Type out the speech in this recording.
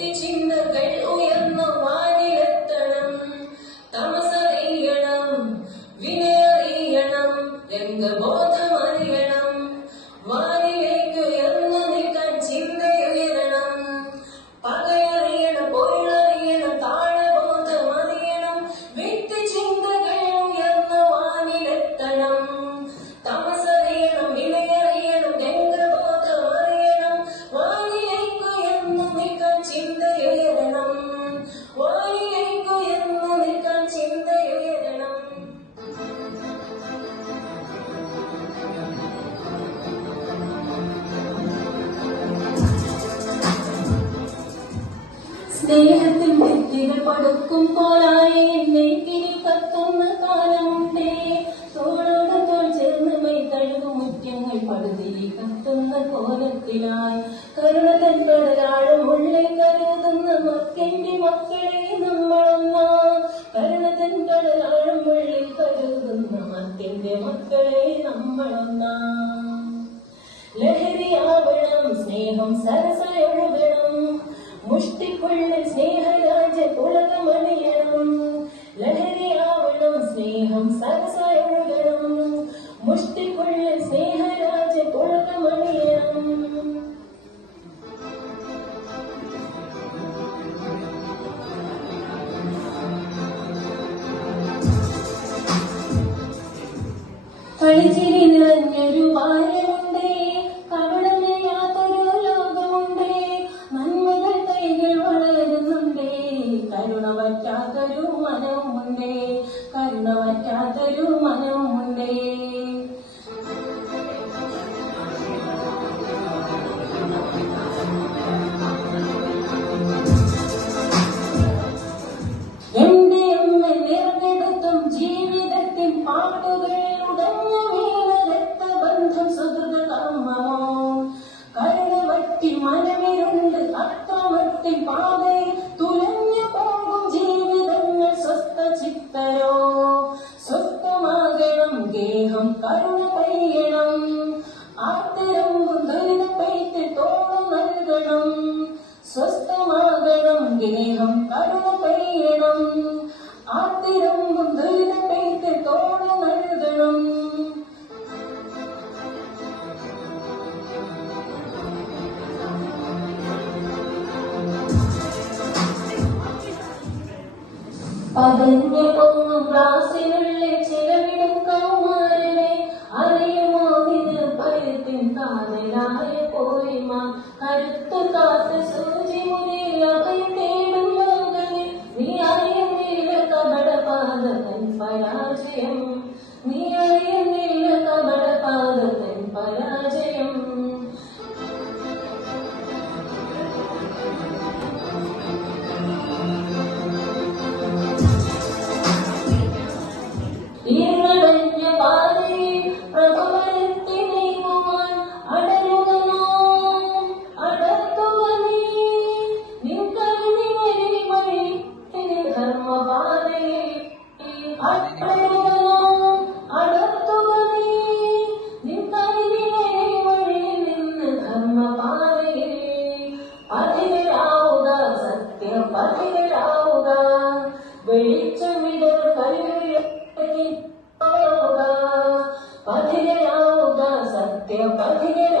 വ്യക്തിചിന്തകൾ ഉയർന്ന വാനിലെത്തണം. തമസറിയണം, വിനയറിയണം, രംഗബോധമറിയണം. വാനിലേക്ക് ഉയർന്നു നിൽക്കാൻ ചിന്തയുയരണം. പകയറിയണം, പൊരുളറിയണം, താളബോധമറിയണം. വ്യക്തിചിന്തകൾ ഉയർന്ന വാനിലെത്തണം. തമസറിയണം, വിനയറിയണം, രംഗബോധമറിയണം. വാനിലേക്ക് ഉയർന്നു നിൽക്കാൻ ചിന്തയുയരണം. വാനിലേക്ക് ഉയർന്നു നിൽക്കാൻ ചിന്തയുയരണം. സ്നേഹത്തിൽ വ്യക്തികൾ പടുക്കുമ്പോഴായി നെയ്ക്കിനി കത്തുന്ന കാലമുണ്ടേ. തോളോട് തോൾ ചേർന്ന് കൈ തഴുകും മുറ്റങ്ങൾ പടുതിരി കത്തുന്ന കോലത്തിലായി. കരുണ തൻ കടലാഴും ഉള്ളിൽ കരുതുന്ന മക്കന്റെ മക്കളെ നമ്മളൊന്നാ. കരുണ തൻ കടലാഴും ഉള്ളിൽ കരുതുന്ന മക്കന്റെ മക്കളെ നമ്മളൊന്നാ. ലഹരിയാവണം, സ്നേഹം സരസയൊഴുകണം. മുഷ്ടിക്കുള്ളിൽ സ്നേഹരാജ പുളകമണിയണം. ലഹരിയാവണം, സ്നേഹം സരസയൊഴുകണം. മുഷ്ടിക്കുള്ളിൽ സ്നേഹരാജ പുളകമണിയണം. കളിച്ചിരി നിറഞ്ഞൊരു ബാല്യമുണ്ടേ. കപടമില്ലാത്തൊരു ലോകമുണ്ടേ. നന്മകൾ കൈകൾ വളരുന്നുണ്ടേ. കരുണ വറ്റാത്തൊരു മനവുമുണ്ടേ. കരുണ വറ്റാത്തൊരു മനവുമുണ്ടേ. എന്റെ അമ്മ നേർന്നെടുത്തും ജീവിതത്തിൽ പാട്ടുകൾ ഉടഞ്ഞ വീണ രക്തബന്ധം സുഹൃതകർമ്മമോ. കരുണ വറ്റി മനമിരുണ്ട് അത്രമട്ടിൽ പാതയിൽ തുലഞ്ഞു പോകും ജീവിതങ്ങൾ സ്വസ്ഥ ചിത്തരോ. സ്വസ്ഥമാകണം ഗേഹം കരുണ പെയ്യണം. ആർത്തിരമ്പും ദുരിത പെയ്ത്ത് തോളം നൽകണം. സ്വസ്ഥമാകണം ഗേഹം കരുണ പെയ്യണം. ആർത്തിരമ്പും ദുരിത പെയ്ത്ത് തോളം നൽകണം. പതഞ്ഞ പൊങ്ങും ഗ്ലാസിനുള്ളിൽ ചിലവിടും കൗമാരനെ അറിയുമോ നിന് പരുത്തിൻ കാതലായ പോയിമ. കരുത്തു കാത്ത് സൂചി മുറിയിൽ അഭയം തേടും ലോകനെ. നീ അറിയുന്നില്ല കപടപാതകൻ പരാജയം. നീ അറിയുന്നില്ല കപടപാതകൻ പരാജയം. ഈറടഞ്ഞ പാതയിൽ പ്രഭവനത്തെ നീങ്ങുവാൻ അടരുകയോ അടർത്തുക നീ. നിൻ കരുണിനെ വഴി ധർമ്മപാതയിൽ അടരുകയോ അടർത്തുക നീ. നിൻ കരുണിനെ വഴി നിന്ന് ധർമ്മപാതയിൽ പതികളാവുക, സത്യപതികളാവുക. വെളിച്ചം വിടർ കരുവിഴ പതികളാവുക, സത്യപതികളാവുക.